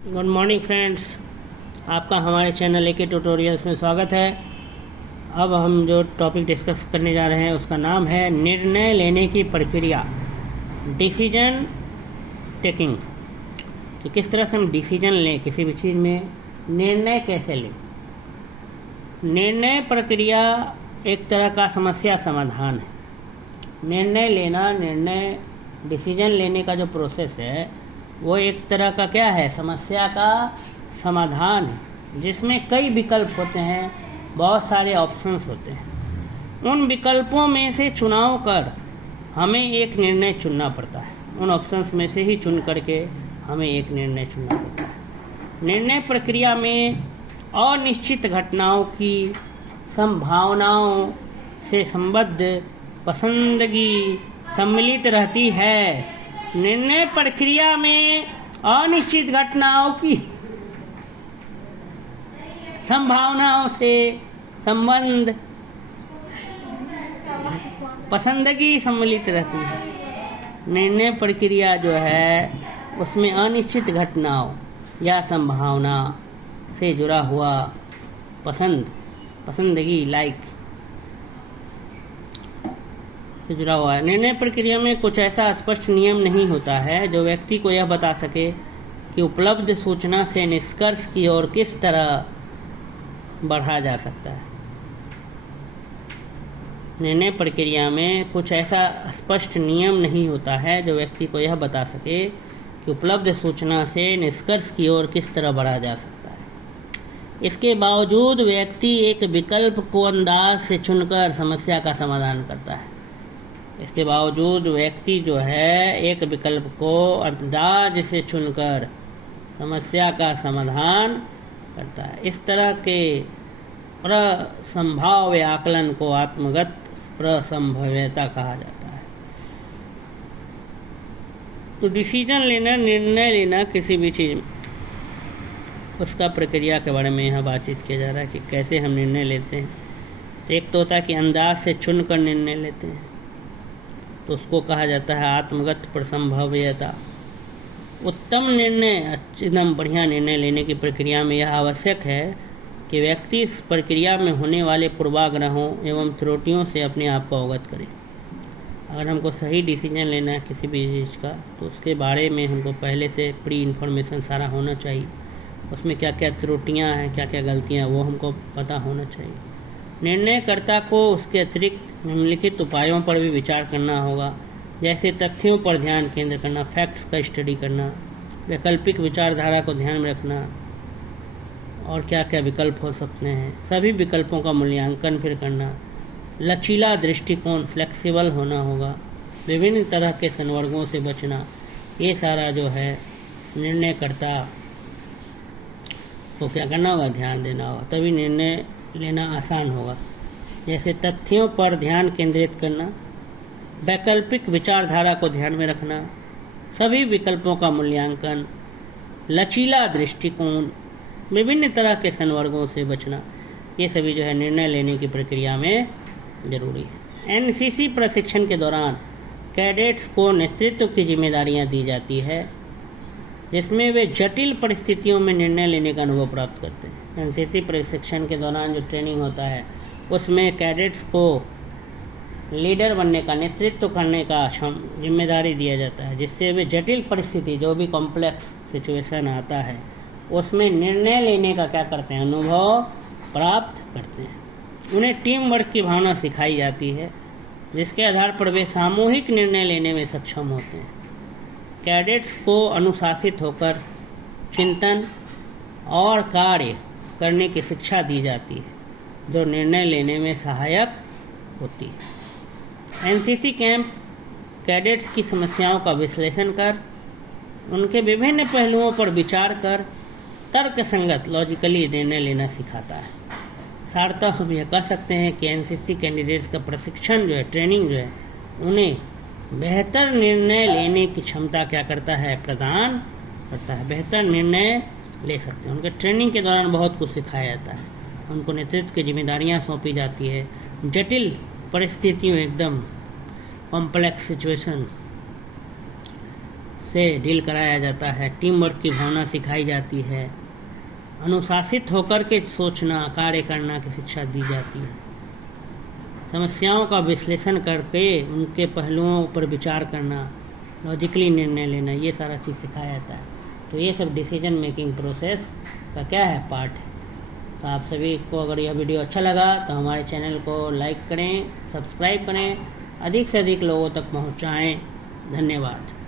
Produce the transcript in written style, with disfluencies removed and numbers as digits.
Good morning friends, आपका हमारे channel एके tutorials में स्वागत है। अब हम जो टॉपिक डिस्कस करने जा रहे हैं उसका नाम है निर्णय लेने की प्रक्रिया, डिसीजन टेकिंग। कि किस तरह से हम डिसीजन लें, किसी भी चीज़ में निर्णय कैसे लें। निर्णय प्रक्रिया एक तरह का समस्या समाधान है। निर्णय डिसीजन लेने का जो प्रोसेस है वो एक तरह का क्या है, समस्या का समाधान है, जिसमें कई विकल्प होते हैं, बहुत सारे ऑप्शंस होते हैं। उन विकल्पों में से चुनाव कर हमें एक निर्णय चुनना पड़ता है। उन ऑप्शंस में से ही चुन करके हमें एक निर्णय चुनना पड़ता है। निर्णय प्रक्रिया में अनिश्चित घटनाओं की संभावनाओं से संबद्ध पसंदगी सम्मिलित रहती है। निर्णय प्रक्रिया में अनिश्चित घटनाओं की संभावनाओं से संबंध पसंदगी सम्मिलित रहती है। निर्णय प्रक्रिया जो है उसमें अनिश्चित घटनाओं या संभावना से जुड़ा हुआ पसंदगी से जुड़ा हुआ है। निर्णय प्रक्रिया में कुछ ऐसा स्पष्ट नियम नहीं होता है जो व्यक्ति को यह बता सके कि उपलब्ध सूचना से निष्कर्ष की ओर किस तरह बढ़ा जा सकता है। निर्णय प्रक्रिया में कुछ ऐसा स्पष्ट नियम नहीं होता है जो व्यक्ति को यह बता सके कि उपलब्ध सूचना से निष्कर्ष की ओर किस तरह बढ़ा जा सकता है। इसके बावजूद व्यक्ति एक विकल्प को अंदाज से चुनकर समस्या का समाधान करता है। इसके बावजूद व्यक्ति जो है एक विकल्प को अंदाज से चुनकर समस्या का समाधान करता है। इस तरह के प्रसंभाव्य आकलन को आत्मगत प्रसंभाव्यता कहा जाता है। तो डिसीजन लेना, निर्णय लेना किसी भी चीज़ में, उसका प्रक्रिया के बारे में यहाँ बातचीत किया जा रहा है कि कैसे हम निर्णय लेते हैं। तो एक तो होता है कि अंदाज से चुनकर निर्णय लेते हैं, तो उसको कहा जाता है आत्मगत प्रसंभाव्यता। उत्तम निर्णय, एकदम बढ़िया निर्णय लेने की प्रक्रिया में यह आवश्यक है कि व्यक्ति इस प्रक्रिया में होने वाले पूर्वाग्रहों एवं त्रुटियों से अपने आप को अवगत करे। अगर हमको सही डिसीजन लेना है किसी भी चीज़ का, तो उसके बारे में हमको पहले से प्री इन्फॉर्मेशन सारा होना चाहिए। उसमें क्या क्या त्रुटियाँ हैं, क्या क्या गलतियाँ, वो हमको पता होना चाहिए। निर्णयकर्ता को उसके अतिरिक्त निम्नलिखित उपायों पर भी विचार करना होगा, जैसे तथ्यों पर ध्यान केंद्र करना, फैक्ट्स का स्टडी करना, वैकल्पिक विचारधारा को ध्यान में रखना, और क्या क्या विकल्प हो सकते हैं, सभी विकल्पों का मूल्यांकन फिर करना, लचीला दृष्टिकोण, फ्लेक्सिबल होना होगा, विभिन्न तरह के संवर्गों से बचना। ये सारा जो है निर्णयकर्ता को क्या करना होगा, ध्यान देना होगा, तभी निर्णय लेना आसान होगा। जैसे तथ्यों पर ध्यान केंद्रित करना, वैकल्पिक विचारधारा को ध्यान में रखना, सभी विकल्पों का मूल्यांकन, लचीला दृष्टिकोण, विभिन्न तरह के संवर्गों से बचना, ये सभी जो है निर्णय लेने की प्रक्रिया में जरूरी है। एनसीसी प्रशिक्षण के दौरान कैडेट्स को नेतृत्व की जिम्मेदारियां दी जाती है, जिसमें वे जटिल परिस्थितियों में निर्णय लेने का अनुभव प्राप्त करते हैं। एनसीसी प्रशिक्षण के दौरान जो ट्रेनिंग होता है उसमें कैडेट्स को लीडर बनने का, नेतृत्व करने का जिम्मेदारी दिया जाता है, जिससे वे जटिल परिस्थिति, जो भी कॉम्प्लेक्स सिचुएशन आता है, उसमें निर्णय लेने का क्या करते हैं, अनुभव प्राप्त करते हैं। उन्हें टीम वर्क की भावना सिखाई जाती है, जिसके आधार पर वे सामूहिक निर्णय लेने में सक्षम होते हैं। कैडेट्स को अनुशासित होकर चिंतन और कार्य करने की शिक्षा दी जाती है, जो निर्णय लेने में सहायक होती है। एनसीसी कैंप कैडेट्स की समस्याओं का विश्लेषण कर, उनके विभिन्न पहलुओं पर विचार कर तर्कसंगत लॉजिकली निर्णय लेना सिखाता है। सार्थक हम यह कह सकते हैं कि एनसीसी कैंडिडेट्स का प्रशिक्षण जो है, ट्रेनिंग जो है, उन्हें बेहतर निर्णय लेने की क्षमता क्या करता है, प्रदान करता है। बेहतर निर्णय ले सकते हैं। उनके ट्रेनिंग के दौरान बहुत कुछ सिखाया जाता है, उनको नेतृत्व की जिम्मेदारियां सौंपी जाती है। जटिल परिस्थितियों, एकदम कॉम्प्लेक्स सिचुएशन से डील कराया जाता है, टीम वर्क की भावना सिखाई जाती है, अनुशासित होकर के सोचना, कार्य करना की शिक्षा दी जाती है, समस्याओं का विश्लेषण करके उनके पहलुओं पर विचार करना, लॉजिकली निर्णय लेना, ये सारा चीज़ सिखाया जाता है। तो ये सब डिसीजन मेकिंग प्रोसेस का क्या है, पार्ट है। तो आप सभी को अगर यह वीडियो अच्छा लगा तो हमारे चैनल को लाइक करें, सब्सक्राइब करें, अधिक से अधिक लोगों तक पहुंचाएं। धन्यवाद।